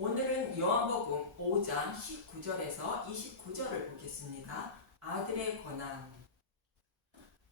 오늘은 요한복음 5장 19절에서 29절을 보겠습니다. 아들의 권한.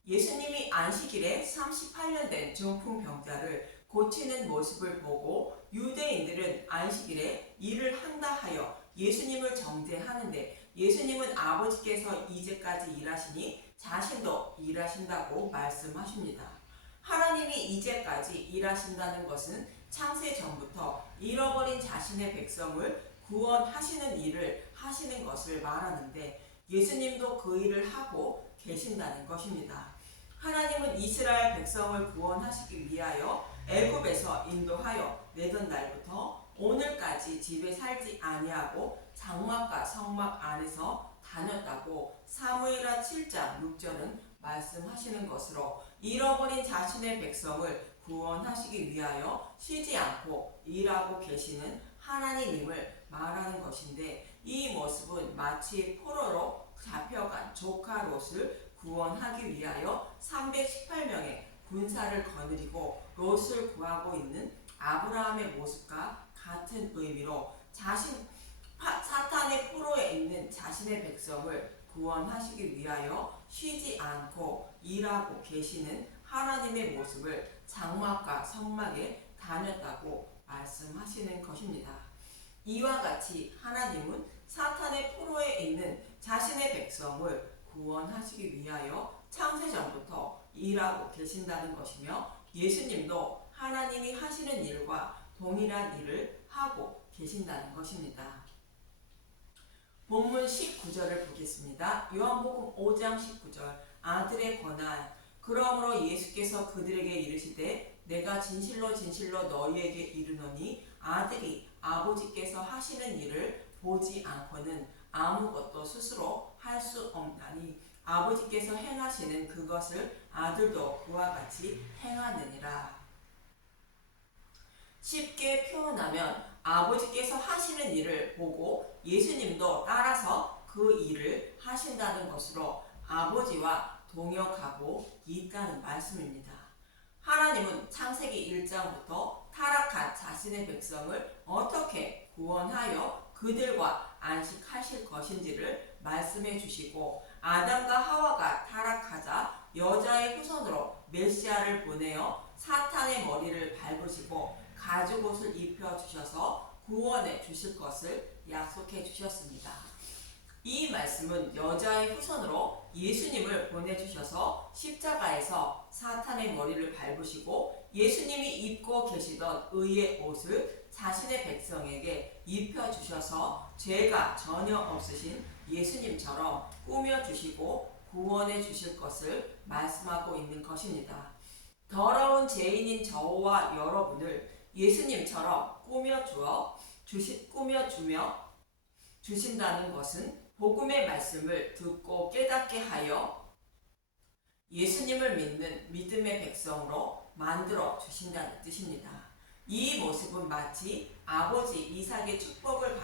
예수님이 안식일에 38년 된 중풍병자를 고치는 모습을 보고 유대인들은 안식일에 일을 한다 하여 예수님을 정죄하는데, 예수님은 아버지께서 이제까지 일하시니 자신도 일하신다고 말씀하십니다. 하나님이 이제까지 일하신다는 것은 창세 전부터 잃어버린 자신의 백성을 구원하시는 일을 하시는 것을 말하는데, 예수님도 그 일을 하고 계신다는 것입니다. 하나님은 이스라엘 백성을 구원하시기 위하여 애굽에서 인도하여 내던 날부터 오늘까지 집에 살지 아니하고 장막과 성막 안에서 다녔다고 사무엘하 7장 6절은 말씀하시는 것으로, 잃어버린 자신의 백성을 구원하시기 위하여 쉬지 않고 일하고 계시는 하나님임을 말하는 것인데, 이 모습은 마치 포로로 잡혀간 조카 롯을 구원하기 위하여 318명의 군사를 거느리고 롯을 구하고 있는 아브라함의 모습과 같은 의미로, 사탄의 포로에 있는 자신의 백성을 구원하시기 위하여 쉬지 않고 일하고 계시는 하나님의 모습을 장막과 성막에 다녔다고 말씀하시는 것입니다. 이와 같이 하나님은 사탄의 포로에 있는 자신의 백성을 구원하시기 위하여 창세전부터 일하고 계신다는 것이며, 예수님도 하나님이 하시는 일과 동일한 일을 하고 계신다는 것입니다. 본문 19절을 보겠습니다. 요한복음 5장 19절. 아들의 권한. 그러므로 예수께서 그들에게 이르시되 내가 진실로 진실로 너희에게 이르노니 아들이 아버지께서 하시는 일을 보지 않고는 아무것도 스스로 할 수 없나니 아버지께서 행하시는 그것을 아들도 그와 같이 행하느니라. 쉽게 표현하면 아버지께서 하시는 일을 보고 예수님도 따라서 그 일을 하신다는 것으로 아버지와 동역하고 있다는 말씀입니다. 하나님은 창세기 1장부터 타락한 자신의 백성을 어떻게 구원하여 그들과 안식하실 것인지를 말씀해 주시고, 아담과 하와가 타락하자 여자의 후손으로 메시아를 보내어 사탄의 머리를 밟으시고 가죽옷을 입혀 주셔서 구원해 주실 것을 약속해 주셨습니다. 이 말씀은 여자의 후손으로 예수님을 보내주셔서 십자가에서 사탄의 머리를 밟으시고 예수님이 입고 계시던 의의 옷을 자신의 백성에게 입혀주셔서 죄가 전혀 없으신 예수님처럼 꾸며주시고 구원해 주실 것을 말씀하고 있는 것입니다. 더러운 죄인인 저와 여러분을 예수님처럼 꾸며주며 주신다는 것은 복음의 말씀을 듣고 깨닫게 하여 예수님을 믿는 믿음의 백성으로 만들어 주신다는 뜻입니다. 이 모습은 마치 아버지 이삭의 축복을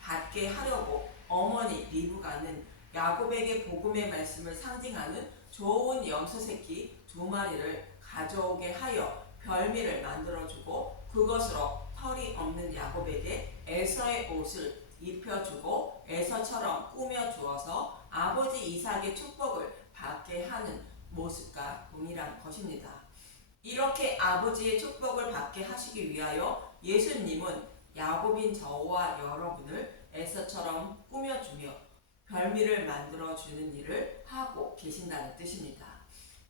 받게 하려고 어머니 리브가는 야곱에게 복음의 말씀을 상징하는 좋은 염소 새끼 2마리를 가져오게 하여 별미를 만들어주고, 그것으로 털이 없는 야곱에게 에서의 옷을 입혀주고 에서처럼 꾸며주어서 아버지 이삭의 축복을 받게 하는 모습과 동일한 것입니다. 이렇게 아버지의 축복을 받게 하시기 위하여 예수님은 야곱인 저와 여러분을 에서처럼 꾸며주며 별미를 만들어주는 일을 하고 계신다는 뜻입니다.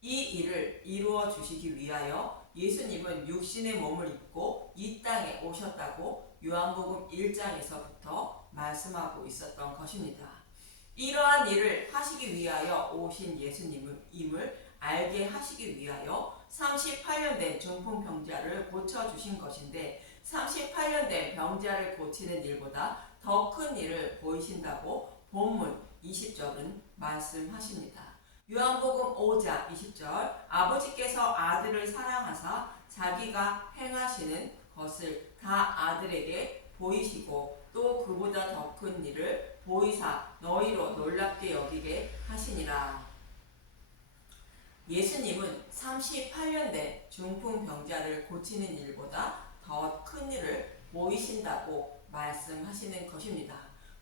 이 일을 이루어 주시기 위하여 예수님은 육신의 몸을 입고 이 땅에 오셨다고 요한복음 1장에서부터 말씀하고 있었던 것입니다. 이러한 일을 하시기 위하여 오신 예수님임을 알게 하시기 위하여 38년 된 중풍병자를 고쳐주신 것인데, 38년 된 병자를 고치는 일보다 더 큰 일을 보이신다고 본문 20절은 말씀하십니다. 요한복음 5장 20절. 아버지께서 아들을 사랑하사 자기가 행하시는 것을 다 아들에게 보이시고 또 그보다 더 큰 일을 보이사 너희로 놀랍게 여기게 하시니라. 예수님은 38년 된 중풍병자를 고치는 일보다 더 큰 일을 보이신다고 말씀하시는 것입니다.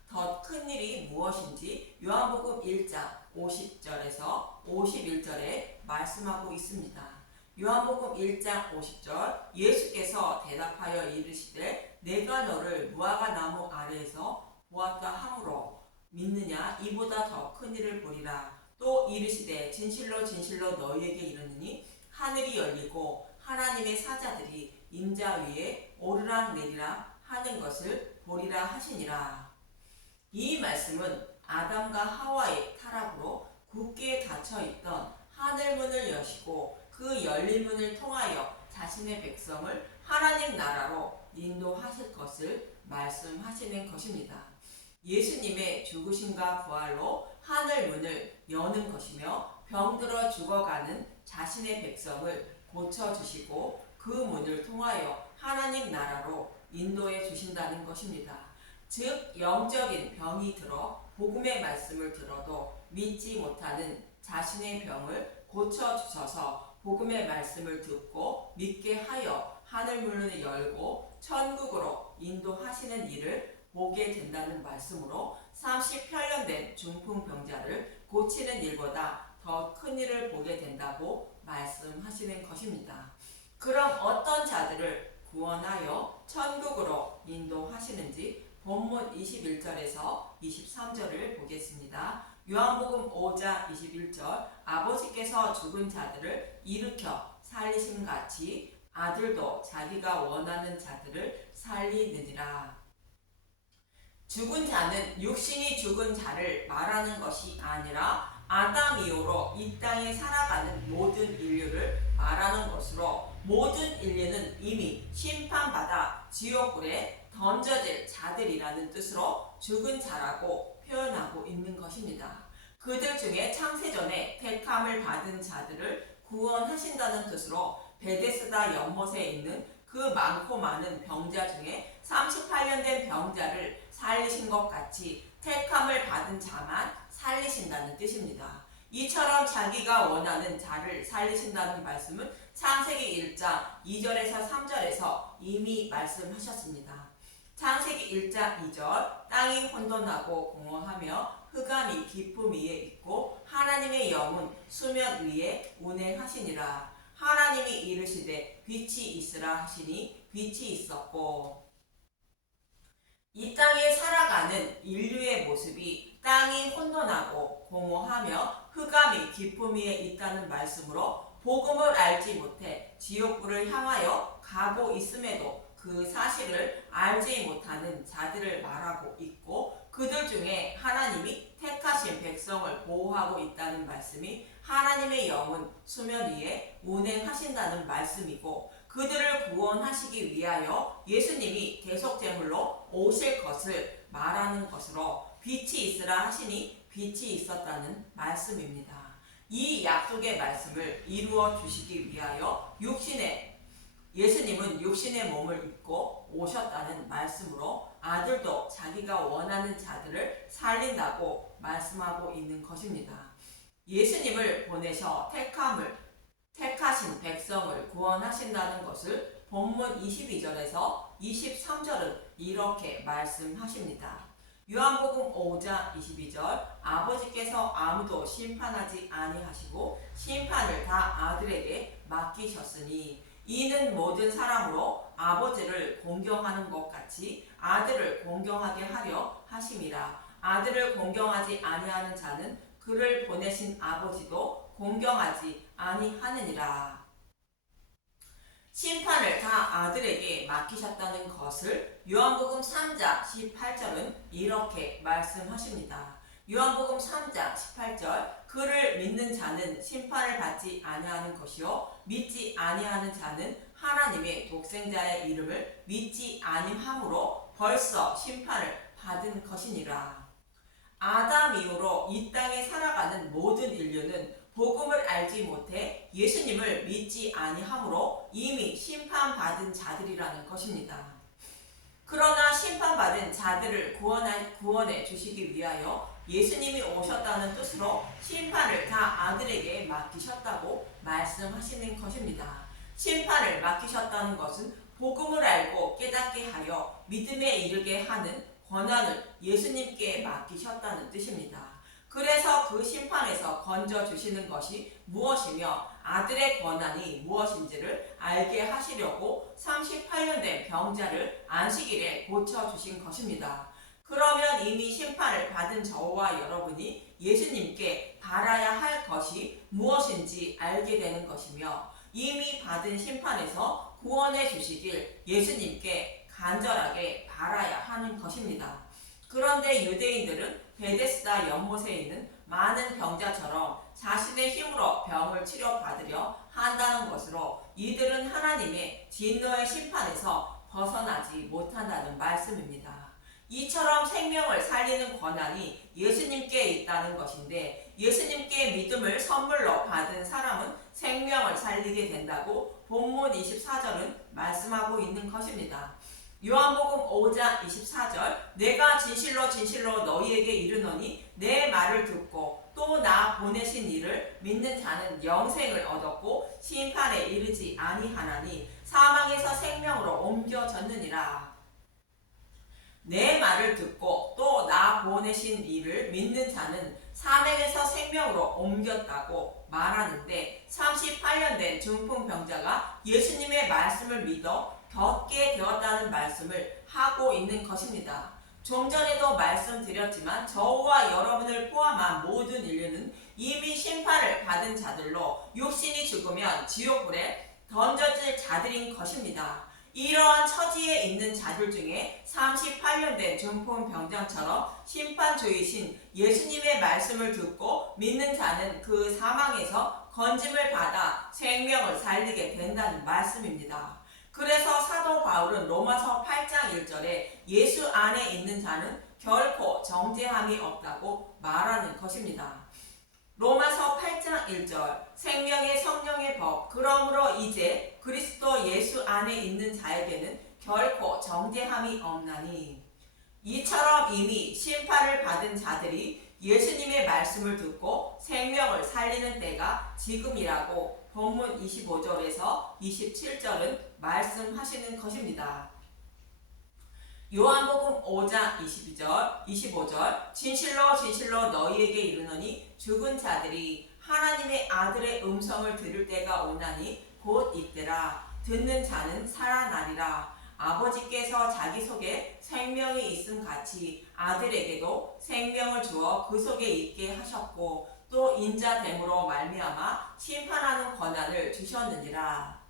더 큰 일이 무엇인지 요한복음 1장 50절에서 51절에 말씀하고 있습니다. 요한복음 1장 50절 예수께서 대답하여 이르시되 내가 너를 무화과 나무 아래에서 보았다 하므로 믿느냐 이보다 더 큰 일을 보리라. 또 이르시되 진실로 진실로 너희에게 이르노니 하늘이 열리고 하나님의 사자들이 인자 위에 오르락 내리락 하는 것을 보리라 하시니라. 이 말씀은 아담과 하와의 타락으로 굳게 닫혀있던 하늘문을 여시고 그 열린 문을 통하여 자신의 백성을 하나님 나라로 인도하실 것을 말씀하시는 것입니다. 예수님의 죽으심과 부활로 하늘문을 여는 것이며 병들어 죽어가는 자신의 백성을 고쳐주시고 그 문을 통하여 하나님 나라로 인도해 주신다는 것입니다. 즉 영적인 병이 들어 복음의 말씀을 들어도 믿지 못하는 자신의 병을 고쳐주셔서 복음의 말씀을 듣고 믿게 하여 하늘문을 열고 천국으로 인도하시는 일을 보게 된다는 말씀으로 38년 된 중풍병자를 고치는 일보다 더 큰 일을 보게 된다고 말씀하시는 것입니다. 그럼 어떤 자들을 구원하여 천국으로 인도하시는지 본문 21절에서 23절을 보겠습니다. 요한복음 5장 21절 아버지께서 죽은 자들을 일으켜 살리심같이 아들도 자기가 원하는 자들을 살리느니라. 죽은 자는 육신이 죽은 자를 말하는 것이 아니라 아담 이후로 이 땅에 살아가는 모든 인류를 말하는 것으로 모든 인류는 이미 심판받아 지옥불에 던져질 자들이라는 뜻으로 죽은 자라고 표현하고 있는 것입니다. 그들 중에 창세전에 택함을 받은 자들을 구원하신다는 뜻으로 베데스다 연못에 있는 그 많고 많은 병자 중에 38년 된 병자를 살리신 것 같이 택함을 받은 자만 살리신다는 뜻입니다. 이처럼 자기가 원하는 자를 살리신다는 말씀은 창세기 1장 2절에서 3절에서 이미 말씀하셨습니다. 창세기 1장 2절 땅이 혼돈하고 공허하며 흑암이 깊음 위에 있고 하나님의 영은 수면 위에 운행하시니라. 하나님이 이르시되 빛이 있으라 하시니 빛이 있었고. 이 땅에 살아가는 인류의 모습이 땅이 혼돈하고 공허하며 흑암이 깊음 위에 있다는 말씀으로 복음을 알지 못해 지옥불을 향하여 가고 있음에도 그 사실을 알지 못하는 자들을 말하고 있고 그들 중에 하나님이 택하신 백성을 보호하고 있다는 말씀이 하나님의 영은 수면 위에 운행하신다는 말씀이고 그들을 구원하시기 위하여 예수님이 대속제물로 오실 것을 말하는 것으로 빛이 있으라 하시니 빛이 있었다는 말씀입니다. 이 약속의 말씀을 이루어 주시기 위하여 예수님은 육신의 몸을 입고 오셨다는 말씀으로 아들도 자기가 원하는 자들을 살린다고 말씀하고 있는 것입니다. 예수님을 보내셔 택하신 백성을 구원하신다는 것을 본문 22절에서 23절은 이렇게 말씀하십니다. 요한복음 5장 22절 아버지께서 아무도 심판하지 아니하시고 심판을 다 아들에게 맡기셨으니 이는 모든 사람으로 아버지를 공경하는 것 같이 아들을 공경하게 하려 하심이라. 아들을 공경하지 아니하는 자는 그를 보내신 아버지도 공경하지 아니하느니라. 심판을 다 아들에게 맡기셨다는 것을 요한복음 3장 18절은 이렇게 말씀하십니다. 요한복음 3장 18절 그를 믿는 자는 심판을 받지 아니하는 것이요 믿지 아니하는 자는 하나님의 독생자의 이름을 믿지 아니함으로 벌써 심판을 받은 것이니라. 아담 이후로 이 땅에 살아가는 모든 인류는 복음을 알지 못해 예수님을 믿지 아니함으로 이미 심판받은 자들이라는 것입니다. 그러나 심판받은 자들을 구원해 주시기 위하여 예수님이 오셨다는 뜻으로 심판을 다 아들에게 맡기셨다고 말씀하시는 것입니다. 심판을 맡기셨다는 것은 복음을 알고 깨닫게 하여 믿음에 이르게 하는 권한을 예수님께 맡기셨다는 뜻입니다. 그래서 그 심판에서 건져주시는 것이 무엇이며 아들의 권한이 무엇인지를 알게 하시려고 38년 된 병자를 안식일에 고쳐주신 것입니다. 그러면 이미 심판을 받은 저와 여러분이 예수님께 바라야 할 것이 무엇인지 알게 되는 것이며 이미 받은 심판에서 구원해 주시길 예수님께 간절하게 바라야 하는 것입니다. 그런데 유대인들은 베데스다 연못에 있는 많은 병자처럼 자신의 힘으로 병을 치료받으려 한다는 것으로 이들은 하나님의 진노의 심판에서 벗어나지 못한다는 말씀입니다. 이처럼 생명을 살리는 권한이 예수님께 있다는 것인데 예수님께 믿음을 선물로 받은 사람은 생명을 살리게 된다고 본문 24절은 말씀하고 있는 것입니다. 요한복음 5장 24절 내가 진실로 진실로 너희에게 이르노니 내 말을 듣고 또 나 보내신 이를 믿는 자는 영생을 얻었고 심판에 이르지 아니하나니 사망에서 생명으로 옮겨졌느니라. 내 말을 듣고 또 나 보내신 이를 믿는 자는 사망에서 생명으로 옮겼다고 말하는데 38년 된 중풍병자가 예수님의 말씀을 믿어 걷게 되었다는 말씀을 하고 있는 것입니다. 좀 전에도 말씀드렸지만 저와 여러분을 포함한 모든 인류는 이미 심판을 받은 자들로 육신이 죽으면 지옥불에 던져질 자들인 것입니다. 이러한 처지에 있는 자들 중에 38년 된 중풍병자처럼 심판주이신 예수님의 말씀을 듣고 믿는 자는 그 사망에서 건짐을 받아 생명을 살리게 된다는 말씀입니다. 그래서 사도 바울은 로마서 8장 1절에 예수 안에 있는 자는 결코 정죄함이 없다고 말하는 것입니다. 로마서 8장 1절 생명의 성령의 법 그러므로 이제 그리스도 예수 안에 있는 자에게는 결코 정죄함이 없나니 이처럼 이미 심판을 받은 자들이 예수님의 말씀을 듣고 생명을 살리는 때가 지금이라고 본문 25절에서 27절은 말씀하시는 것입니다. 요한복음 5장 22절, 25절 진실로 진실로 너희에게 이르노니 죽은 자들이 하나님의 아들의 음성을 들을 때가 오나니 곧 이때라. 듣는 자는 살아나리라. 아버지께서 자기 속에 생명이 있음 같이 아들에게도 생명을 주어 그 속에 있게 하셨고 또 인자됨으로 말미암아 심판하는 권한을 주셨느니라.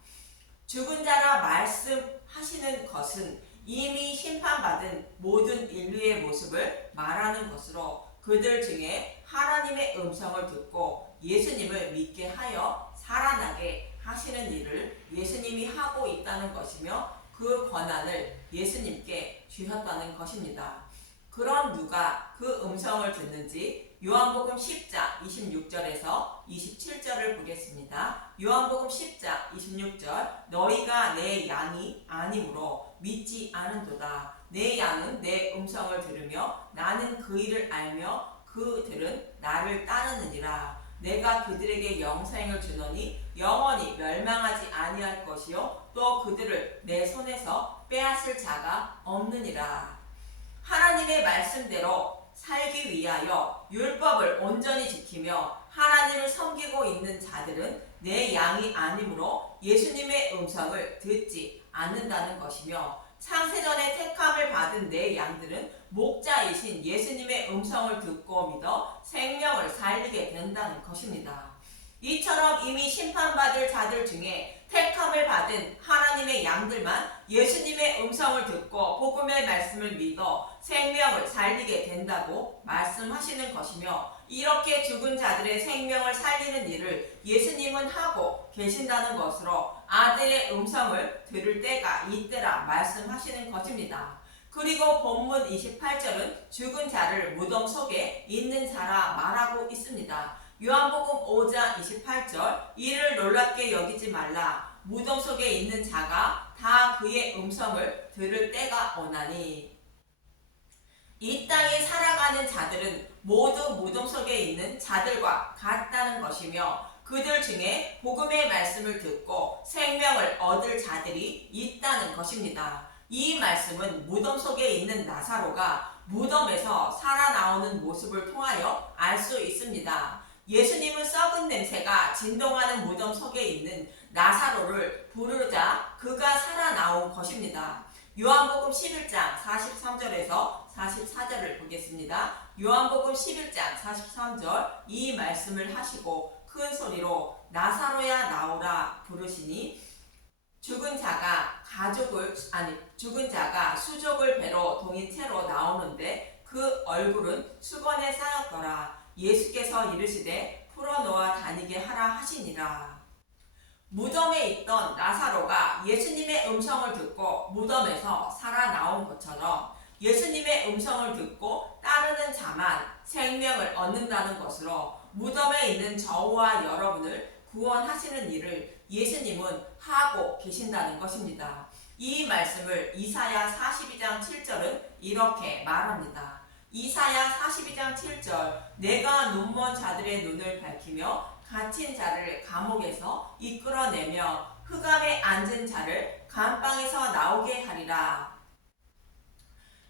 죽은 자라 말씀하시는 것은 이미 심판받은 모든 인류의 모습을 말하는 것으로 그들 중에 하나님의 음성을 듣고 예수님을 믿게 하여 살아나게 하시는 일을 예수님이 하고 있다는 것이며 그 권한을 예수님께 주셨다는 것입니다. 그럼 누가 그 음성을 듣는지 요한복음 10장 26절에서 27절을 보겠습니다. 요한복음 10장 26절 너희가 내 양이 아니므로 믿지 않은도다. 내 양은 내 음성을 들으며 나는 그 일을 알며 그들은 나를 따르느니라. 내가 그들에게 영생을 주노니 영원히 멸망하지 아니할 것이요 또 그들을 내 손에서 빼앗을 자가 없느니라. 하나님의 말씀대로 살기 위하여 율법을 온전히 지키며 하나님을 섬기고 있는 자들은 내 양이 아니므로 예수님의 음성을 듣지 않는다는 것이며 창세전에 택함을 받은 내 양들은 목자이신 예수님의 음성을 듣고 믿어 생명을 살리게 된다는 것입니다. 이처럼 이미 심판받을 자들 중에 택함을 받은 하나님의 양들만 예수님의 음성을 듣고 복음의 말씀을 믿어 생명을 살리게 된다고 말씀하시는 것이며 이렇게 죽은 자들의 생명을 살리는 일을 예수님은 하고 계신다는 것으로 아들의 음성을 들을 때가 이때라 말씀하시는 것입니다. 그리고 본문 28절은 죽은 자를 무덤 속에 있는 자라 말하고 있습니다. 요한복음 5장 28절 이를 놀랍게 여기지 말라. 무덤 속에 있는 자가 다 그의 음성을 들을 때가 오나니. 이 땅에 살아가는 자들은 모두 무덤 속에 있는 자들과 같다는 것이며 그들 중에 복음의 말씀을 듣고 생명을 얻을 자들이 있다는 것입니다. 이 말씀은 무덤 속에 있는 나사로가 무덤에서 살아나오는 모습을 통하여 알 수 있습니다. 예수님은 썩은 냄새가 진동하는 무덤 속에 있는 나사로를 부르자 그가 살아나온 것입니다. 요한복음 11장 43절에서 44절을 보겠습니다. 요한복음 11장 43절 이 말씀을 하시고 큰 소리로 나사로야 나오라 부르시니 죽은 자가 수족을 배로 동인 채로 나오는데 그 얼굴은 수건에 쌓였더라. 예수께서 이르시되 풀어놓아 다니게 하라 하시니라. 무덤에 있던 나사로가 예수님의 음성을 듣고 무덤에서 살아나온 것처럼 예수님의 음성을 듣고 따르는 자만 생명을 얻는다는 것으로 무덤에 있는 저와 여러분을 구원하시는 일을 예수님은 하고 계신다는 것입니다. 이 말씀을 이사야 42장 7절은 이렇게 말합니다. 이사야 42장 7절 내가 눈먼 자들의 눈을 밝히며 갇힌 자를 감옥에서 이끌어내며 흑암에 앉은 자를 감방에서 나오게 하리라.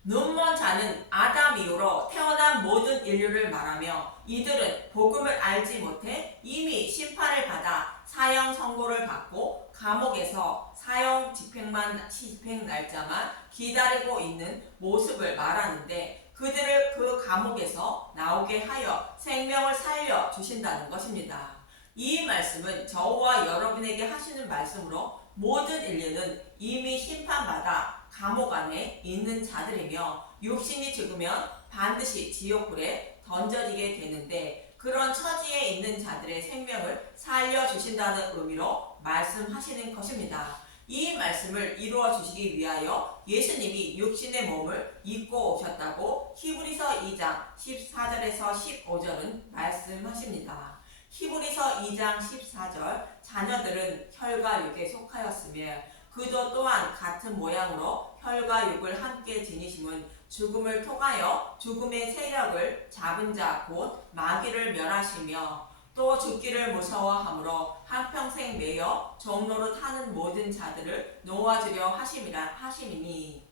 눈먼 자는 아담 이후로 태어난 모든 인류를 말하며 이들은 복음을 알지 못해 이미 심판을 받아 사형 선고를 받고 감옥에서 사형 집행 날짜만 기다리고 있는 모습을 말하는데 그들을 그 감옥에서 나오게 하여 생명을 살려 주신다는 것입니다. 이 말씀은 저와 여러분에게 하시는 말씀으로 모든 인류는 이미 심판받아 감옥 안에 있는 자들이며 육신이 죽으면 반드시 지옥불에 던져지게 되는데 그런 처지에 있는 자들의 생명을 살려주신다는 의미로 말씀하시는 것입니다. 이 말씀을 이루어 주시기 위하여 예수님이 육신의 몸을 입고 오셨다고 히브리서 2장 14절에서 15절은 말씀하십니다. 히브리서 2장 14절 자녀들은 혈과 육에 속하였으며 그도 또한 같은 모양으로 혈과 육을 함께 지니심은 죽음을 통하여 죽음의 세력을 잡은 자 곧 마귀를 멸하시며 또 죽기를 무서워함으로 한평생 매여 종로로 타는 모든 자들을 놓아주려 하심이니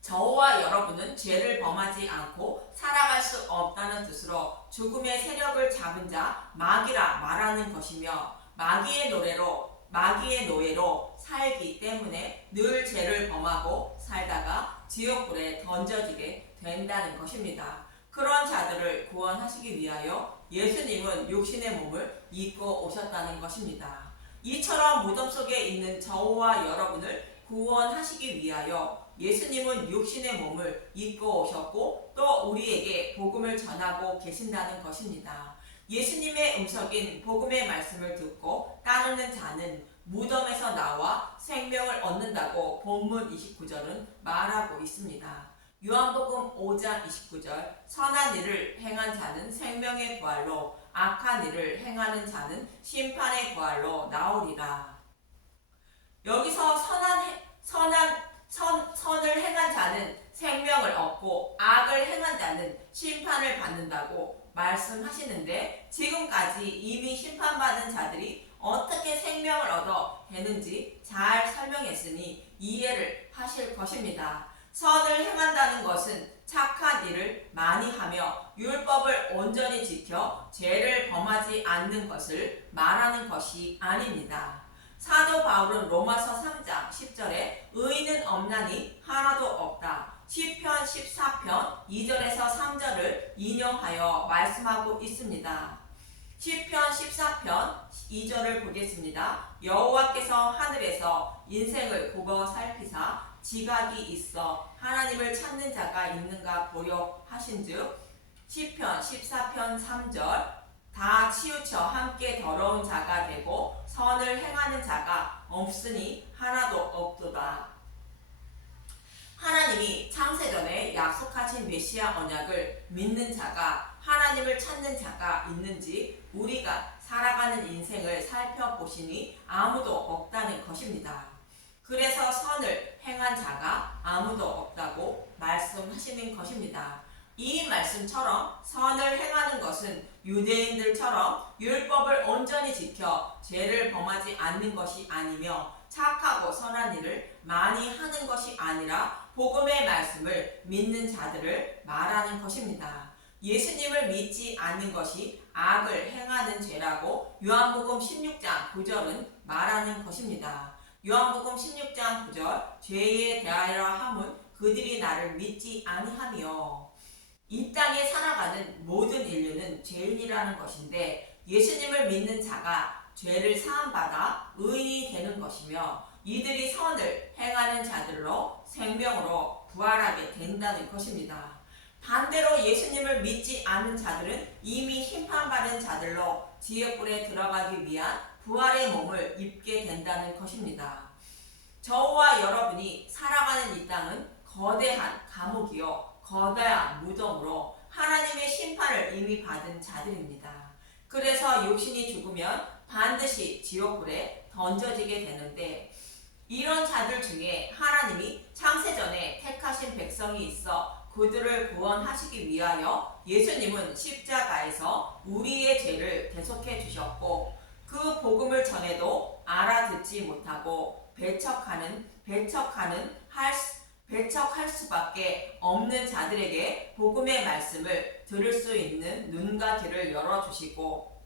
저와 여러분은 죄를 범하지 않고 살아갈 수 없다는 뜻으로 죽음의 세력을 잡은 자 마귀라 말하는 것이며 마귀의 노예로 살기 때문에 늘 죄를 범하고 살다가 지옥불에 던져지게 된다는 것입니다. 그런 자들을 구원하시기 위하여 예수님은 육신의 몸을 입고 오셨다는 것입니다. 이처럼 무덤 속에 있는 저와 여러분을 구원하시기 위하여 예수님은 육신의 몸을 입고 오셨고 또 우리에게 복음을 전하고 계신다는 것입니다. 예수님의 음성인 복음의 말씀을 듣고 따르는 자는 무덤에서 나와 생명을 얻는다고 본문 29절은 말하고 있습니다. 요한복음 5장 29절 선한 일을 행한 자는 생명의 부활로 악한 일을 행하는 자는 심판의 부활로 나오리라. 여기서 선을 행한 자는 생명을 얻고 악을 행한 자는 심판을 받는다고 말씀하시는데 지금까지 이미 심판받은 자들이 어떻게 생명을 얻어 되는지 잘 설명했으니 이해를 하실 것입니다. 선을 행한다는 것은 착한 일을 많이 하며 율법을 온전히 지켜 죄를 범하지 않는 것을 말하는 것이 아닙니다. 사도 바울은 로마서 3장 10절에 의인은 없나니 하나도 없다. 시편 14편 2절에서 3절을 인용하여 말씀하고 있습니다. 시편 14편 2절을 보겠습니다. 여호와께서 하늘에서 인생을 굽어 살피사 지각이 있어 하나님을 찾는 자가 있는가 보려 하신즉 시편 14편 3절 다 치우쳐 함께 더러운 자가 되고 선을 행하는 자가 없으니 하나도 없도다. 하나님이 창세전에 약속하신 메시아 언약을 믿는 자가 하나님을 찾는 자가 있는지 우리가 살아가는 인생을 살펴보시니 아무도 없다는 것입니다. 그래서 선을 행한 자가 아무도 없다고 말씀하시는 것입니다. 이 말씀처럼 선을 행하는 것은 유대인들처럼 율법을 온전히 지켜 죄를 범하지 않는 것이 아니며 착하고 선한 일을 많이 하는 것이 아니라 복음의 말씀을 믿는 자들을 말하는 것입니다. 예수님을 믿지 않는 것이 악을 행하는 죄라고 요한복음 16장 9절은 말하는 것입니다. 요한복음 16장 9절 죄에 대하여 함은 그들이 나를 믿지 아니하며 이 땅에 살아가는 모든 인류는 죄인이라는 것인데 예수님을 믿는 자가 죄를 사함받아 의인이 되는 것이며 이들이 선을 행하는 자들로 생명으로 부활하게 된다는 것입니다. 반대로 예수님을 믿지 않는 자들은 이미 심판받은 자들로 지옥불에 들어가기 위한 부활의 몸을 입게 된다는 것입니다. 저와 여러분이 살아가는 이 땅은 거대한 감옥이요 거대한 무덤으로 하나님의 심판을 이미 받은 자들입니다. 그래서 육신이 죽으면 반드시 지옥불에 던져지게 되는데 이런 자들 중에 하나님이 창세전에 택하신 백성이 있어 그들을 구원하시기 위하여 예수님은 십자가에서 우리의 죄를 대속해 주셨고 그 복음을 전해도 알아듣지 못하고 배척할 수밖에 없는 자들에게 복음의 말씀을 들을 수 있는 눈과 귀를 열어주시고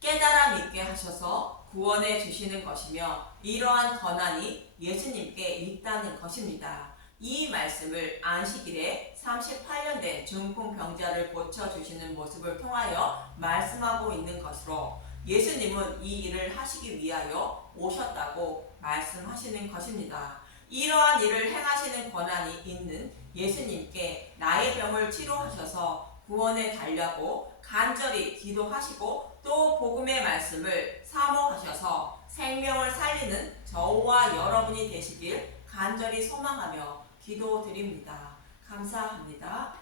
깨달아 믿게 하셔서 구원해 주시는 것이며 이러한 권한이 예수님께 있다는 것입니다. 이 말씀을 안식일에 38년 된 중풍병자를 고쳐주시는 모습을 통하여 말씀하고 있는 것으로 예수님은 이 일을 하시기 위하여 오셨다고 말씀하시는 것입니다. 이러한 일을 행하시는 권한이 있는 예수님께 나의 병을 치료하셔서 구원해 달라고 간절히 기도하시고 또 복음의 말씀을 사모하셔서 생명을 살리는 저와 여러분이 되시길 간절히 소망하며 기도드립니다. 감사합니다.